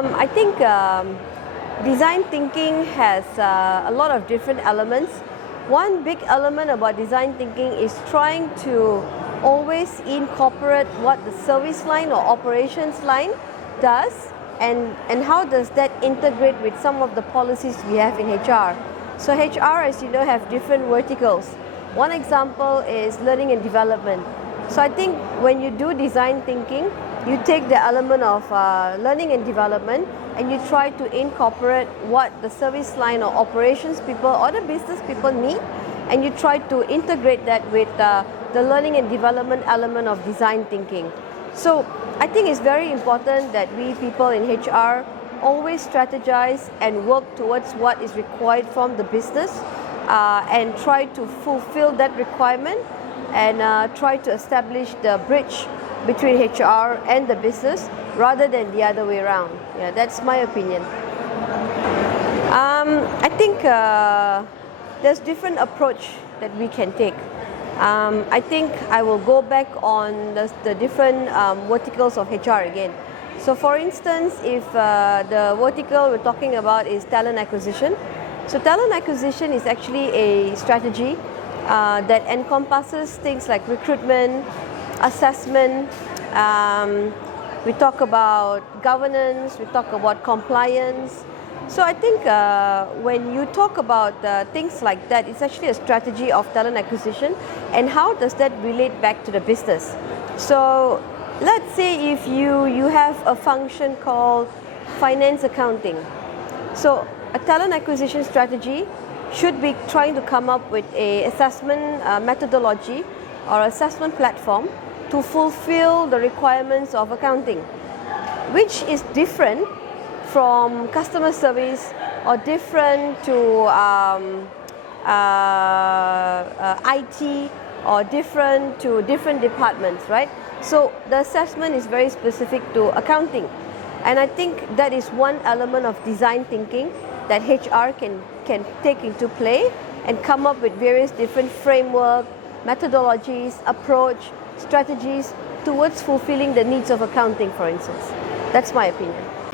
I think design thinking has a lot of different elements. One big element about design thinking is trying to always incorporate what the service line or operations line does and how does that integrate with some of the policies we have in HR. So HR, as you know, have different verticals. One example is learning and development. So I think when you do design thinking, you take the element of learning and development and you try to incorporate what the service line or operations people or the business people need, and you try to integrate that with the learning and development element of design thinking. So I think it's very important that we people in HR always strategize and work towards what is required from the business and try to fulfill that requirement and try to establish the bridge between HR and the business rather than the other way around. Yeah, that's my opinion. I think there's different approach that we can take. I think I will go back on the different verticals of HR again. So for instance, if the vertical we're talking about is talent acquisition. So talent acquisition is actually a strategy that encompasses things like recruitment, assessment, we talk about governance, we talk about compliance. So I think when you talk about things like that, it's actually a strategy of talent acquisition, and how does that relate back to the business? So let's say if you have a function called finance accounting. So a talent acquisition strategy should be trying to come up with a assessment methodology or assessment platform to fulfill the requirements of accounting, which is different from customer service or different to IT or different to different departments, right? So the assessment is very specific to accounting, and I think that is one element of design thinking that HR can take into play and come up with various different framework, methodologies, approach, strategies towards fulfilling the needs of accounting, for instance. That's my opinion.